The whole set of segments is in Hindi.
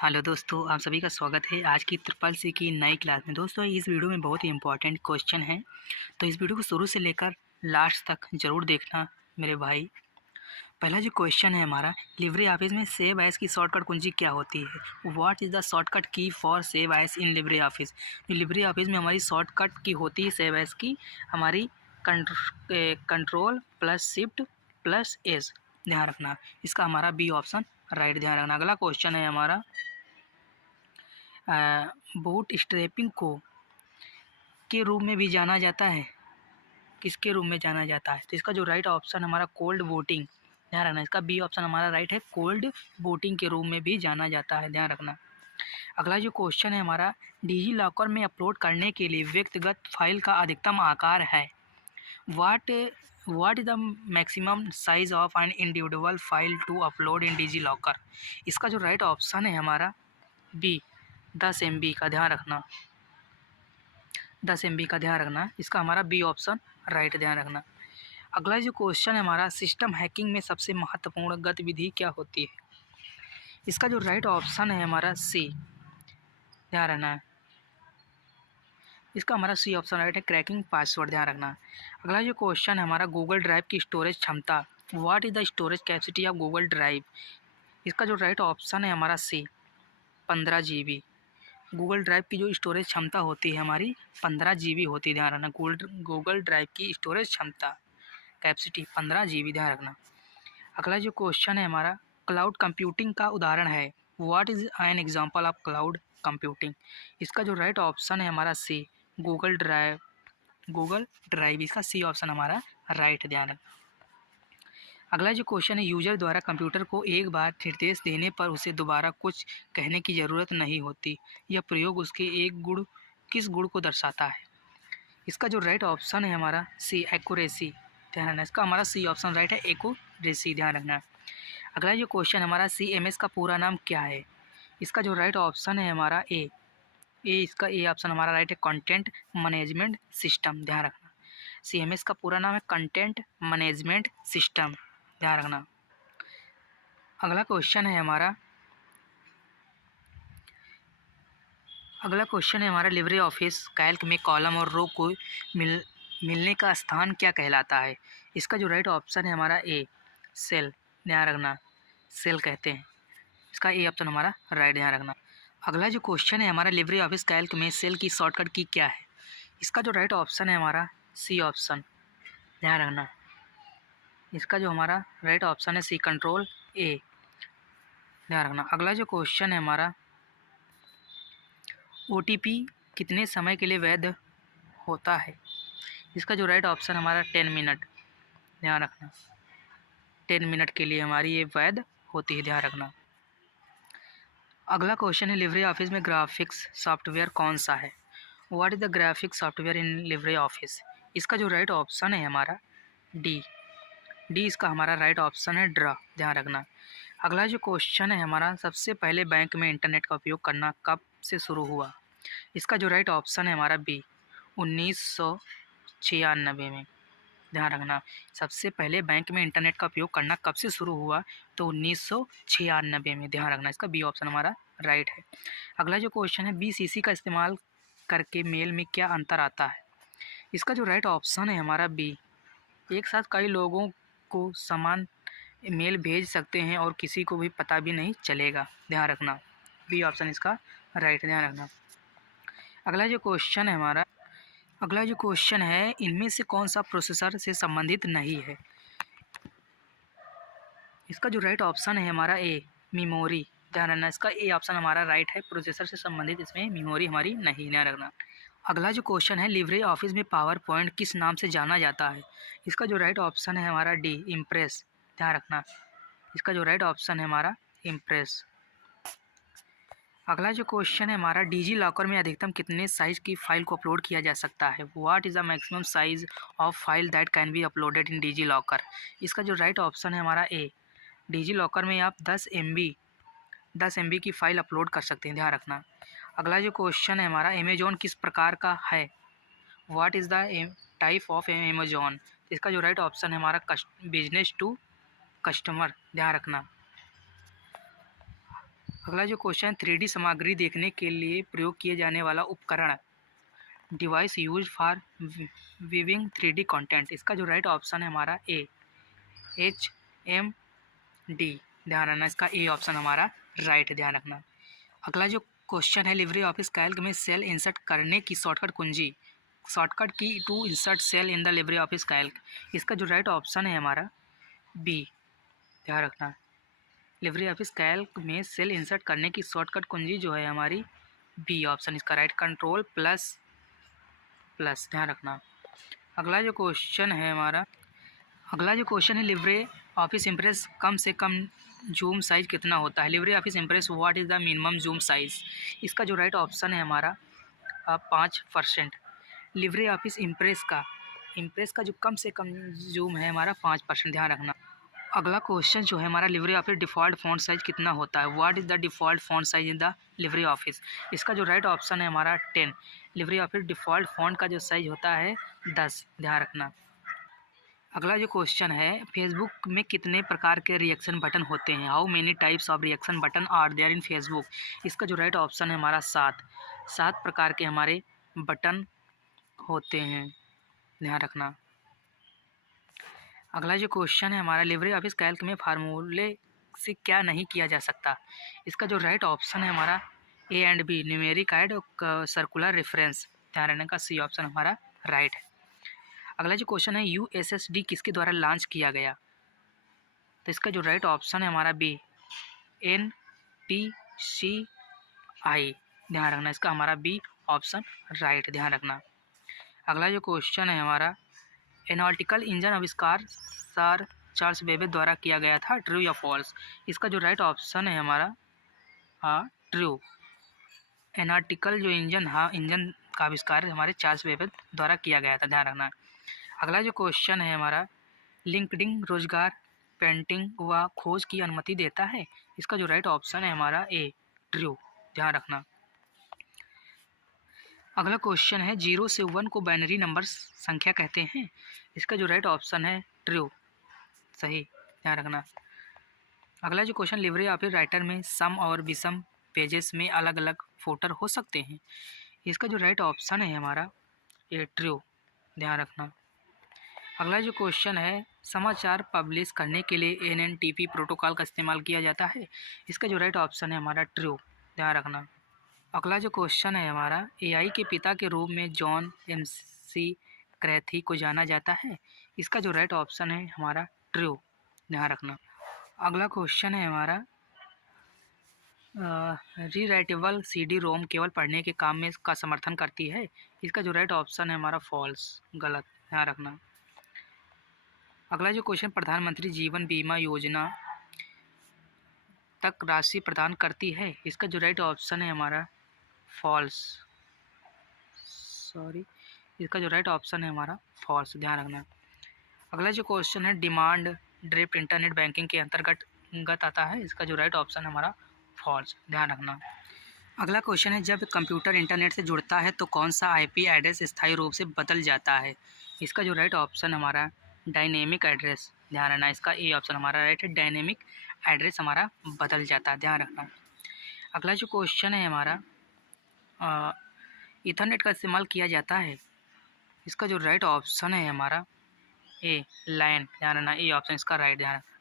हेलो दोस्तों, आप सभी का स्वागत है आज की ट्रिपल सी की नई क्लास में। दोस्तों, इस वीडियो में बहुत ही इंपॉर्टेंट क्वेश्चन है, तो इस वीडियो को शुरू से लेकर लास्ट तक ज़रूर देखना मेरे भाई। पहला जो क्वेश्चन है हमारा, लिब्रे ऑफिस में सेव एज की शॉर्टकट कुंजी क्या होती है? What is the shortcut key for save as in Libre Office? जो लिब्रे ऑफिस में हमारी शॉर्टकट की होती है सेव एज की, हमारी control plus shift plus S. ध्यान रखना, इसका हमारा बी ऑप्शन राइट ध्यान रखना। अगला क्वेश्चन है हमारा, बूट स्ट्रैपिंग को के रूप में भी जाना जाता है, किसके रूप में जाना जाता है? तो इसका जो राइट ऑप्शन हमारा कोल्ड बूटिंग, ध्यान रखना, इसका बी ऑप्शन हमारा राइट है, कोल्ड बूटिंग के रूप में भी जाना जाता है, ध्यान रखना। अगला जो क्वेश्चन है हमारा, डिजी लॉकर में अपलोड करने के लिए व्यक्तिगत फाइल का अधिकतम आकार है? What what is the maximum size of an individual file to upload in digi locker? इसका जो राइट ऑप्शन है हमारा बी 10 MB का, ध्यान रखना, 10 MB का ध्यान रखना, इसका हमारा बी ऑप्शन राइट ध्यान रखना। अगला जो क्वेश्चन है हमारा, सिस्टम हैकिंग में सबसे महत्वपूर्ण गतिविधि क्या होती है? इसका जो राइट ऑप्शन है हमारा सी, ध्यान रखना, इसका हमारा सी ऑप्शन राइट है, क्रैकिंग पासवर्ड, ध्यान रखना। अगला जो क्वेश्चन है हमारा, गूगल ड्राइव की स्टोरेज क्षमता, what is the storage capacity of Google drive? इसका जो राइट ऑप्शन है हमारा सी 15 GB। गूगल ड्राइव की जो स्टोरेज क्षमता होती है हमारी 15 GB होती है, ध्यान रखना। गूगल ड्राइव की स्टोरेज क्षमता कैपेसिटी 15 GB, ध्यान रखना। अगला जो क्वेश्चन है हमारा, क्लाउड कंप्यूटिंग का उदाहरण है, what is an example of cloud computing? इसका जो राइट ऑप्शन है हमारा C Google drive, Google drive, इसका सी ऑप्शन हमारा राइट ध्यान रखना। अगला जो क्वेश्चन है, यूजर द्वारा कंप्यूटर को एक बार निर्देश देने पर उसे दोबारा कुछ कहने की ज़रूरत नहीं होती, यह प्रयोग उसके एक गुण, किस गुण को दर्शाता है? इसका जो राइट ऑप्शन है हमारा सी एक्यूरेसी, ध्यान रखना, इसका हमारा सी ऑप्शन राइट है, एक्यूरेसी, ध्यान रखना। अगला जो क्वेश्चन हमारा, CMS का पूरा नाम क्या है? इसका जो राइट ऑप्शन है हमारा इसका ए ऑप्शन हमारा राइट है, कंटेंट मैनेजमेंट सिस्टम, ध्यान रखना। CMS का पूरा नाम है कंटेंट मैनेजमेंट सिस्टम, ध्यान रखना। अगला क्वेश्चन है हमारा, लिब्रे ऑफिस कैल्क में कॉलम और रो को मिलने का स्थान क्या कहलाता है? इसका जो राइट ऑप्शन है हमारा ए सेल, ध्यान रखना, सेल कहते हैं, इसका ए ऑप्शन हमारा राइट ध्यान रखना। अगला जो क्वेश्चन है हमारा, लिब्रे ऑफिस कैल्क में सेल की शॉर्टकट की क्या है? इसका जो राइट ऑप्शन है हमारा सी ऑप्शन, ध्यान रखना, इसका जो हमारा राइट ऑप्शन है सी कंट्रोल ए, ध्यान रखना। अगला जो क्वेश्चन है हमारा, OTP कितने समय के लिए वैध होता है? इसका जो राइट ऑप्शन हमारा 10 मिनट, ध्यान रखना, 10 मिनट के लिए हमारी ये वैध होती है, ध्यान रखना। अगला क्वेश्चन है, लिब्रे ऑफिस में ग्राफिक्स सॉफ्टवेयर कौन सा है? What is the graphics software in Libre office? इसका जो राइट ऑप्शन है हमारा डी, इसका हमारा राइट ऑप्शन है ड्रा, ध्यान रखना। अगला जो क्वेश्चन है हमारा, सबसे पहले बैंक में इंटरनेट का उपयोग करना कब से शुरू हुआ? इसका जो राइट ऑप्शन है हमारा बी 1996 में, ध्यान रखना। सबसे पहले बैंक में इंटरनेट का उपयोग करना कब से शुरू हुआ? तो 1996 में, ध्यान रखना, इसका बी ऑप्शन हमारा राइट है। अगला जो क्वेश्चन है, BCC का इस्तेमाल करके मेल में क्या अंतर आता है? इसका जो राइट ऑप्शन है हमारा बी, एक साथ कई लोगों को समान मेल भेज सकते हैं और किसी को भी पता भी नहीं चलेगा, ध्यान रखना, बी ऑप्शन इसका राइट, ध्यान रखना। अगला जो क्वेश्चन है हमारा, इनमें से कौन सा प्रोसेसर से संबंधित नहीं है? इसका जो राइट ऑप्शन है हमारा ए मेमोरी, ध्यान रखना, इसका ए ऑप्शन हमारा राइट है, प्रोसेसर से संबंधित इसमें मेमोरी हमारी नहीं, ध्यान रखना। अगला जो क्वेश्चन है, लिब्रे ऑफिस में पावर पॉइंट किस नाम से जाना जाता है? इसका जो राइट ऑप्शन है हमारा डी इम्प्रेस, ध्यान रखना, इसका जो राइट ऑप्शन है हमारा इम्प्रेस। अगला जो क्वेश्चन है हमारा, डिजी लॉकर में अधिकतम कितने साइज़ की फ़ाइल को अपलोड किया जा सकता है? What is the maximum size of file that can be uploaded in digi locker? इसका जो राइट ऑप्शन है हमारा ए, डिजी लॉकर में आप 10 MB की फ़ाइल अपलोड कर सकते हैं, ध्यान रखना। अगला जो क्वेश्चन है हमारा, अमेजोन किस प्रकार का है? What is the type of Amazon? इसका जो राइट ऑप्शन है हमारा बिजनेस टू कस्टमर, ध्यान रखना। अगला जो क्वेश्चन है 3D सामग्री देखने के लिए प्रयोग किए जाने वाला उपकरण, device use for viewing 3D content. इसका जो राइट ऑप्शन है हमारा ए, HMD। ध्यान रखना, इसका ए ऑप्शन हमारा राइट, ध्यान रखना। अगला जो क्वेश्चन है लिब्रे ऑफिस कैल्क में सेल इंसर्ट करने की शॉर्टकट कुंजी, shortcut key to insert cell in the Libre Office Calc. इसका जो राइट ऑप्शन है हमारा बी, ध्यान रखना। लिब्रे ऑफिस कैल्क में सेल इंसर्ट करने की शॉर्टकट कुंजी जो है हमारी बी ऑप्शन, इसका राइट कंट्रोल प्लस प्लस, ध्यान रखना। अगला जो क्वेश्चन है हमारा, अगला जो क्वेश्चन है लिब्रे ऑफिस इम्प्रेस कम से कम जूम साइज कितना होता है। Libre office impress what is the minimum zoom size. इसका जो राइट ऑप्शन है हमारा 5%। लिब्रे ऑफिस इम्प्रेस का जो कम से कम जूम है हमारा 5%, ध्यान रखना। अगला क्वेश्चन जो है हमारा Libre office default font size कितना होता है। What is the default font size in the Libre office. इसका जो राइट ऑप्शन है हमारा 10। लिब्रे ऑफिस डिफ़ॉल्ट फ़ॉन्ट का जो साइज होता है 10, ध्यान रखना। अगला जो क्वेश्चन है फेसबुक में कितने प्रकार के रिएक्शन बटन होते हैं। How many types of reaction button are there in Facebook. इसका जो राइट ऑप्शन है हमारा 7 प्रकार के हमारे बटन होते हैं, ध्यान रखना। अगला जो क्वेश्चन है हमारा लिब्रे ऑफिस कैल्क में फार्मूले से क्या नहीं किया जा सकता। इसका जो राइट ऑप्शन है हमारा A and B, numeric add और सर्कुलर रेफरेंस, ध्यान रखने का सी ऑप्शन हमारा राइट है। अगला जो क्वेश्चन है USSD किसके द्वारा लॉन्च किया गया। तो इसका जो राइट ऑप्शन है हमारा बी, NPCI, ध्यान रखना, इसका हमारा बी ऑप्शन राइट, ध्यान रखना। अगला जो क्वेश्चन है हमारा एनालिटिकल इंजन आविष्कार सर चार्ल्स बेबेज द्वारा किया गया था, ट्रू या फॉल्स। इसका जो राइट ऑप्शन है हमारा ट्रू। एनालिटिकल जो इंजन का आविष्कार हमारे चार्ल्स बेबेज द्वारा किया गया था, ध्यान रखना। अगला जो क्वेश्चन है हमारा लिंक्डइन रोजगार पेंटिंग व खोज की अनुमति देता है। इसका जो राइट ऑप्शन है हमारा ए, ट्रू, ध्यान रखना। अगला क्वेश्चन है 0 से 1 को बाइनरी नंबर संख्या कहते हैं। इसका जो राइट ऑप्शन है ट्रू, सही, ध्यान रखना। अगला जो क्वेश्चन लिब्रे ऑफिस राइटर में सम और विषम पेजेस में अलग अलग फुटर हो सकते हैं। इसका जो राइट ऑप्शन है हमारा ए, ट्रू, ध्यान रखना। अगला जो क्वेश्चन है समाचार पब्लिश करने के लिए NNTP प्रोटोकॉल का इस्तेमाल किया जाता है। इसका जो राइट ऑप्शन है हमारा ट्रू, ध्यान रखना। अगला जो क्वेश्चन है हमारा AI के पिता के रूप में जॉन MC कैथी को जाना जाता है। इसका जो राइट ऑप्शन है हमारा ट्रू, ध्यान रखना। अगला क्वेश्चन है हमारा रीराइटेबल CD-ROM केवल पढ़ने के काम में का समर्थन करती है। इसका जो राइट ऑप्शन है हमारा फॉल्स, गलत, ध्यान रखना। अगला जो क्वेश्चन प्रधानमंत्री जीवन बीमा योजना तक राशि प्रदान करती है। इसका जो राइट ऑप्शन है हमारा फॉल्स, इसका जो राइट ऑप्शन है हमारा फॉल्स, ध्यान रखना। अगला जो क्वेश्चन है डिमांड ड्रिफ्ट इंटरनेट बैंकिंग के अंतर्गत आता है। इसका जो राइट ऑप्शन है हमारा फॉल्स, ध्यान रखना। अगला क्वेश्चन है जब कंप्यूटर इंटरनेट से जुड़ता है तो कौन सा IP एड्रेस स्थायी रूप से बदल जाता है। इसका जो राइट ऑप्शन हमारा डायनेमिक एड्रेस, ध्यान रखना, इसका ए ऑप्शन हमारा राइट है, डायनेमिक एड्रेस हमारा बदल जाता है, ध्यान रखना। अगला जो क्वेश्चन है हमारा ईथरनेट का इस्तेमाल किया जाता है। इसका जो राइट ऑप्शन है हमारा ए, लैन, ध्यान रखना, ए ऑप्शन इसका राइट, ध्यान रखना।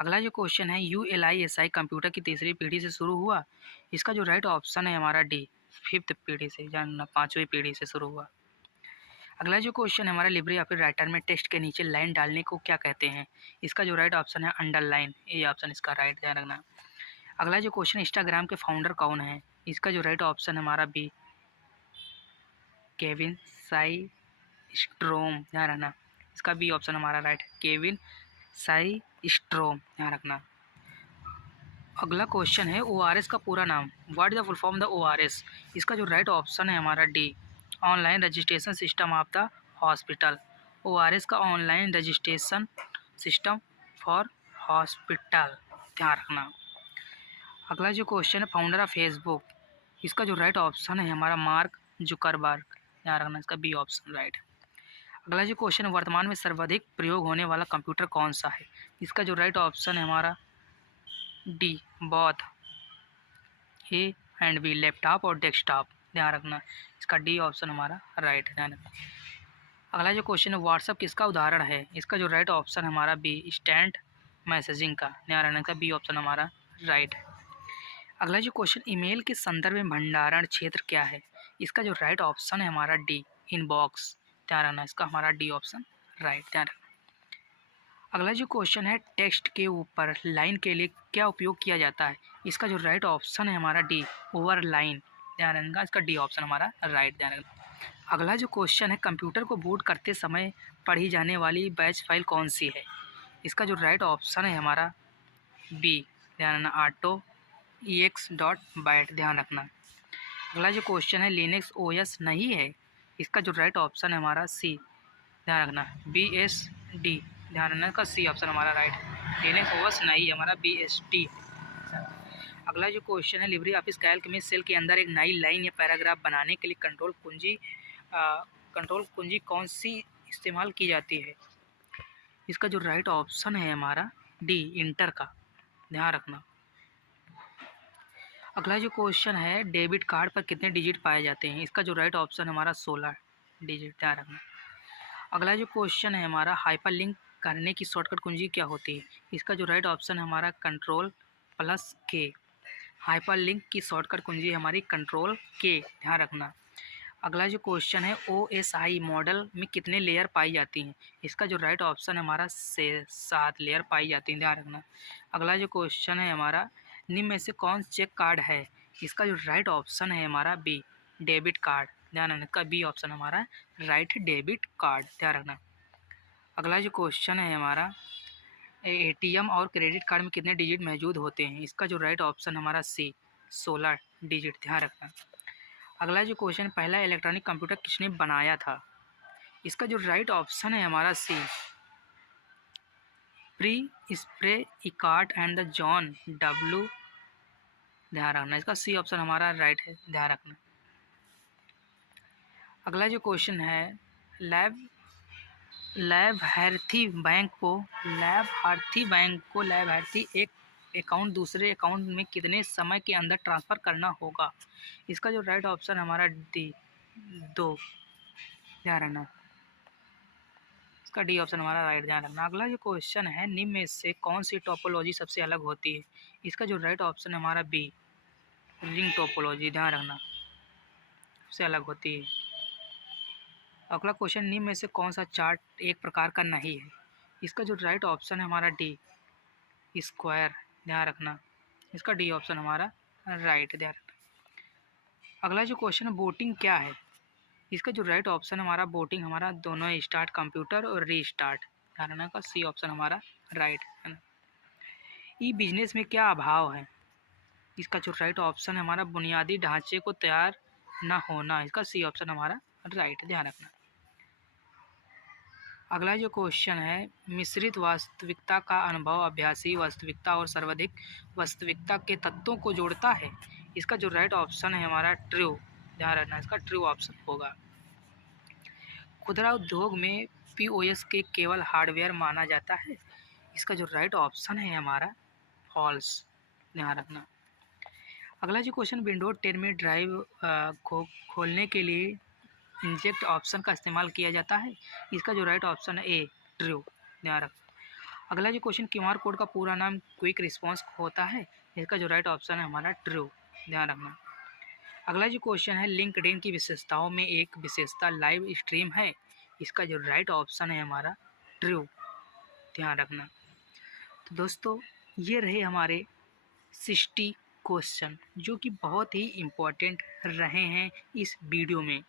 अगला जो क्वेश्चन है ULISI कंप्यूटर की तीसरी पीढ़ी से शुरू हुआ। इसका जो राइट ऑप्शन है हमारा डी, 5th पीढ़ी से, जानना 5वीं पीढ़ी से शुरू हुआ। अगला जो क्वेश्चन है हमारा लिब्रे ऑफिस राइटर में टेक्स्ट के नीचे लाइन डालने को क्या कहते हैं। इसका जो राइट ऑप्शन है अंडरलाइन, ए ऑप्शन इसका राइट, ध्यान रखना। अगला जो क्वेश्चन इंस्टाग्राम के फाउंडर कौन है। इसका जो राइट ऑप्शन है हमारा बी, केविन साइस्ट्रोम, ध्यान रखना, इसका बी ऑप्शन हमारा राइट, केविन साइस्ट्रोम, ध्यान रखना। अगला क्वेश्चन है ORS का पूरा नाम, what is the full form the ORS। इसका जो राइट ऑप्शन है हमारा D, online registration system of the hospital. ORS का online registration system for hospital, ध्यान रखना। अगला जो क्वेश्चन है फाउंडर ऑफ फेसबुक। इसका जो राइट ऑप्शन है हमारा मार्क जुकरबर्ग, ध्यान रखना, इसका बी ऑप्शन राइट। अगला जो क्वेश्चन है वर्तमान में सर्वाधिक प्रयोग होने वाला कंप्यूटर कौन सा है। इसका जो राइट ऑप्शन है हमारा डी, बौद्ध। ए एंड बी, लैपटॉप और डेस्कटॉप, ध्यान रखना। इसका डी ऑप्शन हमारा राइट, ध्यान रखना। अगला जो क्वेश्चन है, व्हाट्सअप किसका उदाहरण है? इसका जो राइट ऑप्शन है हमारा बी, इंस्टेंट मैसेजिंग का, ध्यान रखना। का बी ऑप्शन हमारा राइट है। अगला जो क्वेश्चन, ईमेल के संदर्भ में भंडारण क्षेत्र क्या है? इसका जो राइट ऑप्शन है हमारा डी, इनबॉक्स, ध्यान रखना। इसका हमारा डी ऑप्शन राइट, ध्यान रखना। अगला जो क्वेश्चन है, टेक्स्ट के ऊपर लाइन के लिए क्या उपयोग किया जाता है? इसका जो राइट ऑप्शन है हमारा डी, ओवर लाइन, ध्यान रखना। इसका डी ऑप्शन हमारा राइट, ध्यान रखना। अगला जो क्वेश्चन है, कंप्यूटर को बूट करते समय पढ़ी जाने वाली बैच फाइल कौन सी है? इसका जो राइट ऑप्शन है हमारा बी, ध्यान रखना, ऑटो ex.byte, ध्यान रखना। अगला जो क्वेश्चन है, लिनक्स ओएस नहीं है? इसका जो राइट ऑप्शन है हमारा सी, ध्यान रखना, BSD, ध्यान रखना। का सी ऑप्शन हमारा राइट है। लिनक्स ओएस नहीं है हमारा, BSD। अगला जो क्वेश्चन है, लिब्रे ऑफिस कैल्क में सेल के अंदर एक नई लाइन या पैराग्राफ बनाने के लिए कंट्रोल कुंजी कौन सी इस्तेमाल की जाती है? इसका जो राइट ऑप्शन है हमारा डी, इंटर का, ध्यान रखना। अगला जो क्वेश्चन है, डेबिट कार्ड पर कितने डिजिट पाए जाते हैं? इसका जो राइट ऑप्शन हमारा 16 डिजिट, ध्यान रखना। अगला जो क्वेश्चन है हमारा, हाइपरलिंक करने की शॉर्टकट कुंजी क्या होती है? इसका जो राइट ऑप्शन है हमारा Ctrl+K, हाइपरलिंक की शॉर्टकट कुंजी हमारी Ctrl+K, ध्यान रखना। अगला जो क्वेश्चन है, OSI मॉडल में कितने लेयर पाई जाती हैं? इसका जो राइट ऑप्शन है हमारा 7 लेयर पाई जाती हैं, ध्यान रखना। अगला जो क्वेश्चन है हमारा, निम्न में से कौन चेक कार्ड है? इसका जो राइट ऑप्शन है हमारा बी, डेबिट कार्ड, ध्यान रखना। का बी ऑप्शन हमारा राइट है, डेबिट कार्ड, ध्यान रखना। अगला जो क्वेश्चन है हमारा, ATM और क्रेडिट कार्ड में कितने डिजिट मौजूद होते हैं? इसका जो राइट ऑप्शन हमारा सी, 16 डिजिट, ध्यान रखना। अगला जो क्वेश्चन, पहला इलेक्ट्रॉनिक कंप्यूटर किसने बनाया था? इसका जो राइट ऑप्शन है हमारा सी, प्री स्प्रे इकार्ट एंड द जॉन डब्ल्यू, ध्यान रखना। इसका सी ऑप्शन हमारा राइट है, ध्यान रखना। अगला जो क्वेश्चन है, लाभार्थी एक अकाउंट दूसरे अकाउंट में कितने समय के अंदर ट्रांसफ़र करना होगा? इसका जो राइट ऑप्शन हमारा डी, 2, ध्यान रखना। इसका डी ऑप्शन हमारा राइट, ध्यान रखना। अगला जो क्वेश्चन है, निम्न में से कौन सी टोपोलॉजी सबसे अलग होती है? इसका जो राइट ऑप्शन है हमारा बी, रिंग टोपोलॉजी, ध्यान रखना, सबसे अलग होती है। अगला क्वेश्चन, निम्न में से कौन सा चार्ट एक प्रकार का नहीं है? इसका जो राइट ऑप्शन है हमारा डी, स्क्वायर, ध्यान रखना। इसका डी ऑप्शन हमारा राइट, ध्यान रखना। अगला जो क्वेश्चन है, बोटिंग क्या है? इसका जो राइट ऑप्शन हमारा, बोटिंग हमारा दोनों स्टार्ट कंप्यूटर और रीस्टार्ट, ध्यान रखना। का सी ऑप्शन हमारा राइट है ना। ई बिजनेस में क्या अभाव है? इसका जो राइट ऑप्शन है हमारा, बुनियादी ढांचे को तैयार ना होना, इसका सी ऑप्शन हमारा राइट, ध्यान रखना। अगला जो क्वेश्चन है, मिश्रित वास्तविकता का अनुभव अभ्यासी वास्तविकता और सर्वाधिक वास्तविकता के तत्वों को जोड़ता है? इसका जो राइट ऑप्शन है हमारा ट्रू, ध्यान रखना। इसका ट्रू ऑप्शन होगा। खुदरा उद्योग में POS के केवल हार्डवेयर माना जाता है? इसका जो राइट ऑप्शन है हमारा फॉल्स, ध्यान रखना। अगला जो क्वेश्चन, विंडोज 10 में ड्राइव को खोलने के लिए इंजेक्ट ऑप्शन का इस्तेमाल किया जाता है? इसका जो राइट ऑप्शन है ए, ट्रू, ध्यान रखना। अगला जो क्वेश्चन, QR कोड का पूरा नाम क्विक रिस्पांस होता है? इसका जो राइट ऑप्शन है हमारा ट्रू, ध्यान रखना। अगला जो क्वेश्चन है, लिंक्डइन की विशेषताओं में एक विशेषता लाइव स्ट्रीम है? इसका जो राइट ऑप्शन है हमारा ट्रू, ध्यान रखना। तो दोस्तों, ये रहे हमारे 60 क्वेश्चन जो कि बहुत ही इम्पोर्टेंट रहे हैं इस वीडियो में।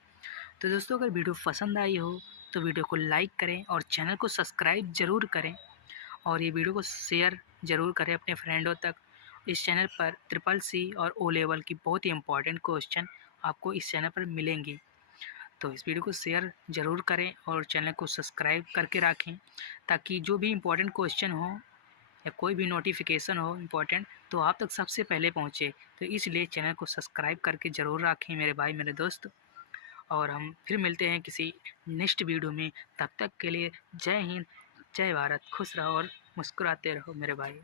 तो दोस्तों, अगर वीडियो पसंद आई हो तो वीडियो को लाइक करें और चैनल को सब्सक्राइब ज़रूर करें और ये वीडियो को शेयर ज़रूर करें अपने फ्रेंडों तक। इस चैनल पर CCC और O लेवल की बहुत ही इम्पोर्टेंट क्वेश्चन आपको इस चैनल पर मिलेंगी। तो इस वीडियो को शेयर ज़रूर करें और चैनल को सब्सक्राइब करके रखें ताकि जो भी इम्पोर्टेंट क्वेश्चन हो या कोई भी नोटिफिकेशन हो इम्पोर्टेंट तो आप तक सबसे पहले पहुंचे। तो इसलिए चैनल को सब्सक्राइब करके ज़रूर रखें मेरे भाई, मेरे दोस्त। और हम फिर मिलते हैं किसी नेक्स्ट वीडियो में। तब तक के लिए जय हिंद, जय भारत, खुश रहो और मुस्कुराते रहो मेरे भाई।